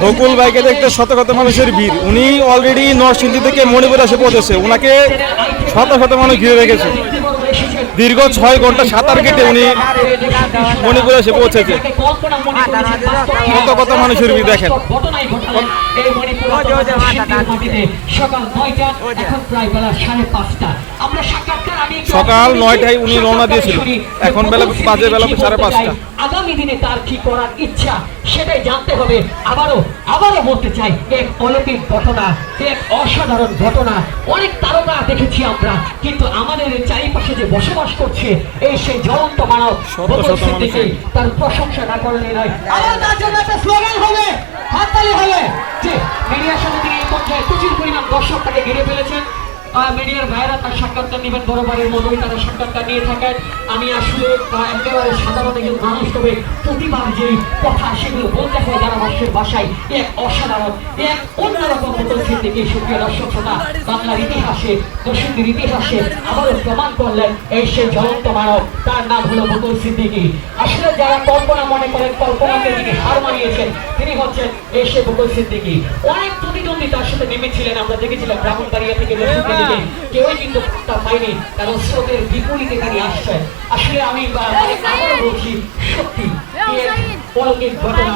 বকুল ভাইকে দেখতে শত শত মানুষের ভিড়। উনি অলরেডি নরসিংদী থেকে মণিপুর এসে পৌঁছেছে, ওনাকে শত শত মানুষ ঘিরে রেখেছে। দীর্ঘ 6 ঘন্টা সাঁতার কেটে উনি মণিপুরে এসে পৌঁছেছে। কত কত মানুষের ভিড় দেখেন। সকাল 9টায় উনি রওনা দিয়েছিল, এখন বেলা 5:30। আগামী দিনে তার কি করার ইচ্ছা সেটাই জানতে হবে। আবারও বলতে চাই, এক অলৌকিক ঘটনা, এক অসাধারণ ঘটনা। অনেক তারকা দেখেছি আমরা, কিন্তু আমাদের চারিপাশে যে বসবাস করছে এই সেই জ্বলন্ত মানব তার প্রশংসা না করলে নয়। আমার তার জন্য একটা স্লোগান হবে, হাততালি হবে যে মিডিয়ার সাথে তিনি এই পর্যায়ে প্রচুর পরিমাণ দর্শক তাকে ঘিরে ফেলেছেন। মিডিয়ার ভাইরা তার সাক্ষাৎকার নেবেন, বরাবরের মতোই তারা সাক্ষাৎকার নিয়ে থাকেন। আমি আসলে একেবারে সাধারণ একজন মানুষ, তবে প্রতিবার যেই কথা সেগুলো বলতে হয় ধারাভাষ্যের ভাষায়, এক অসাধারণ, এক অন্যরকম বোতল সিদ্দিকী সুপ্রিয় দর্শক শ্রোতা বাংলার ইতিহাসে, দর্শকদের ইতিহাসে আবারও প্রমাণ করলেন এই সেই জ্বলন্ত মানব, তার নাম হলো বোতল সিদ্দিকী। আসলে যারা কল্পনা মনে করেন, কল্পনাকে যিনি হার মানিয়েছেন তিনি হচ্ছেন এই সেই বোতল সিদ্দিকী। অনেক প্রতিদ্বন্দ্বী তার সাথে নেমেছিলেন, আমরা দেখেছিলাম ব্রাহ্মণবাড়িয়া থেকে কেউই কিন্তু তা পাইনি, কারণ স্রোতের বিপরীতে তিনি আসছেন। আসলে আমি আবারও বলছি, সত্যি অলৌকিক ঘটনা।